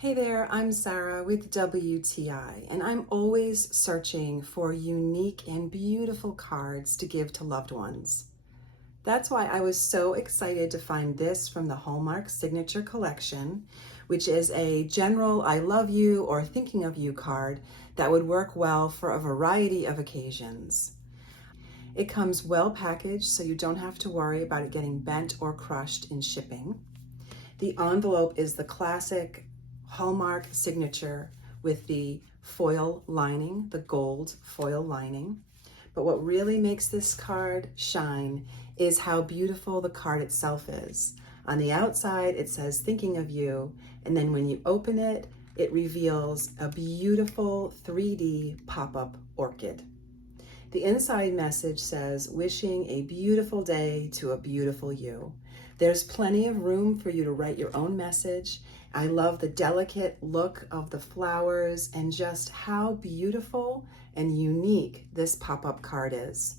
Hey there, I'm Sarah with WTI, and I'm always searching for unique and beautiful cards to give to loved ones. That's why I was so excited to find this from the Hallmark Signature Collection, which is a general I love you or thinking of you card that would work well for a variety of occasions. It comes well packaged, so you don't have to worry about it getting bent or crushed in shipping. The envelope is the classic Hallmark signature with the foil lining, the gold foil lining. But what really makes this card shine is how beautiful the card itself is. On the outside, it says thinking of you, and then when you open it, it reveals a beautiful 3D pop-up orchid. The inside message says, wishing a beautiful day to a beautiful you. There's plenty of room for you to write your own message. I love the delicate look of the flowers and just how beautiful and unique this pop-up card is.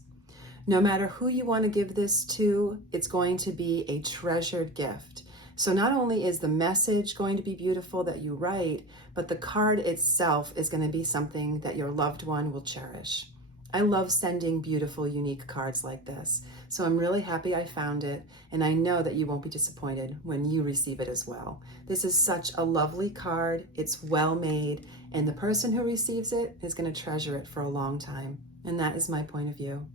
No matter who you want to give this to, it's going to be a treasured gift. So not only is the message going to be beautiful that you write, but the card itself is going to be something that your loved one will cherish. I love sending beautiful, unique cards like this. So I'm really happy I found it, and I know that you won't be disappointed when you receive it as well. This is such a lovely card. It's well made, and the person who receives it is going to treasure it for a long time. And that is my point of view.